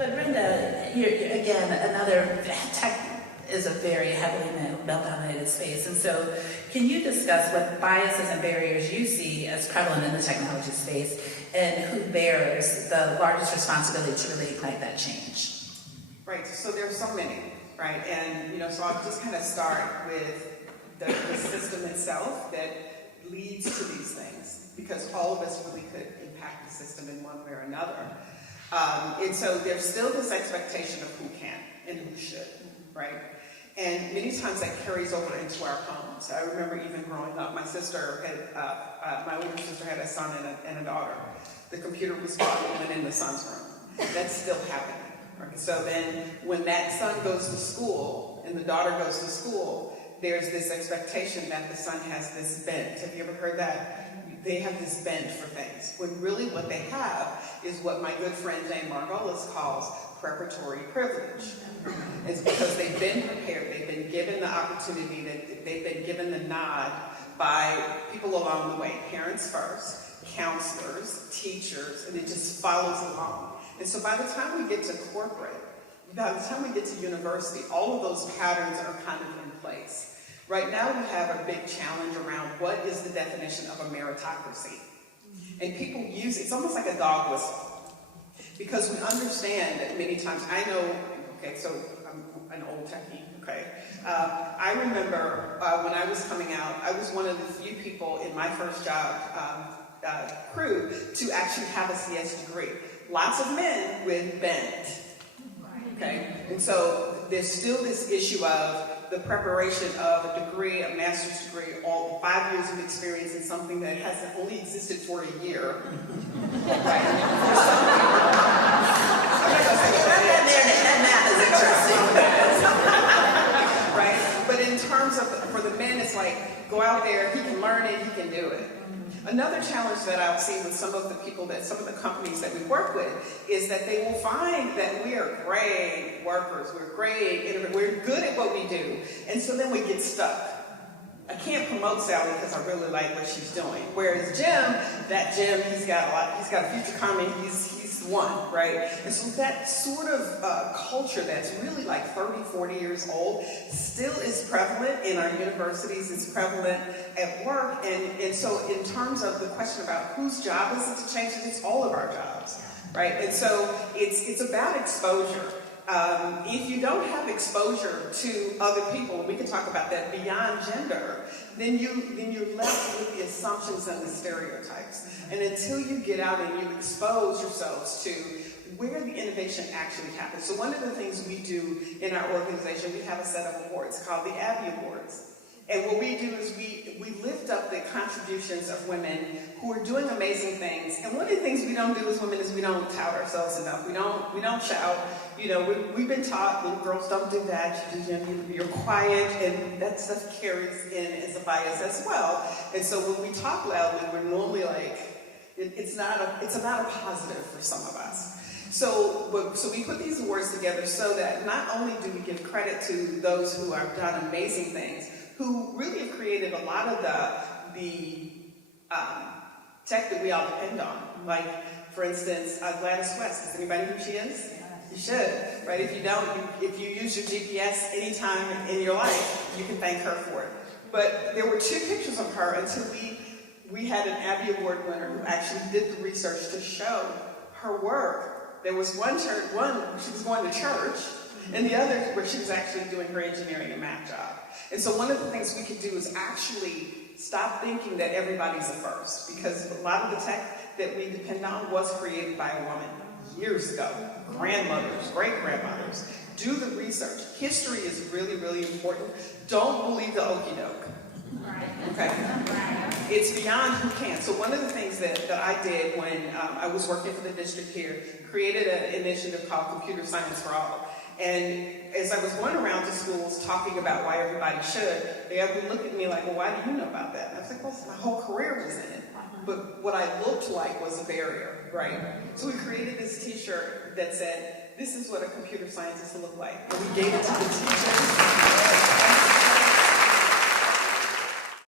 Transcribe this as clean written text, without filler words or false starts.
But Brenda, again, another tech is a very heavily male-dominated space, and so can you discuss what biases and barriers you see as prevalent in the technology space, and who bears the largest responsibility to really ignite that change? Right, so there's so many, right? And, so I'll just kind of start with the system itself that leads to these things, because all of us really could impact the system in one way or another. And so there's still this expectation of who can and who should, right? And many times that carries over into our homes. I remember even growing up, my older sister had a son and a daughter. The computer was bought and went in the son's room. That's still happening. Right? So then when that son goes to school and the daughter goes to school, there's this expectation that the son has this bent. Have you ever heard that? They have this bent for things. When really what they have is what my good friend Jane Margolis calls preparatory privilege. It's because they've been prepared, they've been given the opportunity, they've been given the nod by people along the way, parents first, counselors, teachers, and it just follows along. And so by the time we get to corporate, by the time we get to university, all of those patterns are kind of in place. Right now we have a big challenge around what is the definition of a meritocracy. And people use it, it's almost like a dog whistle. Because we understand that many times, I know, okay, so I'm an old techie, okay. I remember when I was coming out, I was one of the few people in my first job crew to actually have a CS degree. Lots of men with bent, okay. And so there's still this issue of the preparation of a degree, a master's degree, all 5 years of experience in something that has only existed for a year. Right? For some people. I'm not going to say what that is. That math is interesting. Right? But in terms of, for the men, it's like, go out there, he can learn it, he can do it. Another challenge that I've seen with some of the people some of the companies that we work with, is that they will find that we are great workers, we're good at what we do, and so then we get stuck. I can't promote Sally because I really like what she's doing. Whereas Jim, he's got a future coming, he's the one, right? And so that sort of culture that's really like 30, 40 years old still is prevalent in our universities, it's prevalent at work, and so in terms of the question about whose job is it to change it, it's all of our jobs, right? And so it's about exposure. If you don't have exposure to other people, we can talk about that beyond gender, then you're left with the assumptions and the stereotypes. And until you get out and you expose yourselves to where the innovation actually happens. So one of the things we do in our organization, we have a set of awards called the Abby Awards. And what we do is we lift up the contributions of women who are doing amazing things. And one of the things we don't do as women is we don't tout ourselves enough. We don't shout. We've been taught that girls don't do that. You're quiet, and that stuff carries in as a bias as well. And so when we talk loudly, we're normally like, it's not a positive for some of us. So we put these awards together so that not only do we give credit to those who have done amazing things, who really have created a lot of the tech that we all depend on. Like, for instance, Gladys West. Does anybody know who she is? You should, right? If you don't, if you use your GPS anytime in your life, you can thank her for it. But there were 2 pictures of her until we had an Abby Award winner who actually did the research to show her work. There was one she was going to church, and the other where she was actually doing her engineering and math job. And so one of the things we could do is actually stop thinking that everybody's a first, because a lot of the tech that we depend on was created by a woman years ago. Grandmothers, great-grandmothers. Do the research. History is really, really important. Don't believe the okie doke. Okay? It's beyond who can. So one of the things that I did when I was working for the district here, created an initiative called Computer Science for All. And as I was going around to schools talking about why everybody should, they would look at me like, well, why do you know about that? And I was like, well, my whole career was in it. But what I looked like was a barrier, right? So we created this t-shirt that said, this is what a computer scientist will look like. And we gave it to the teachers.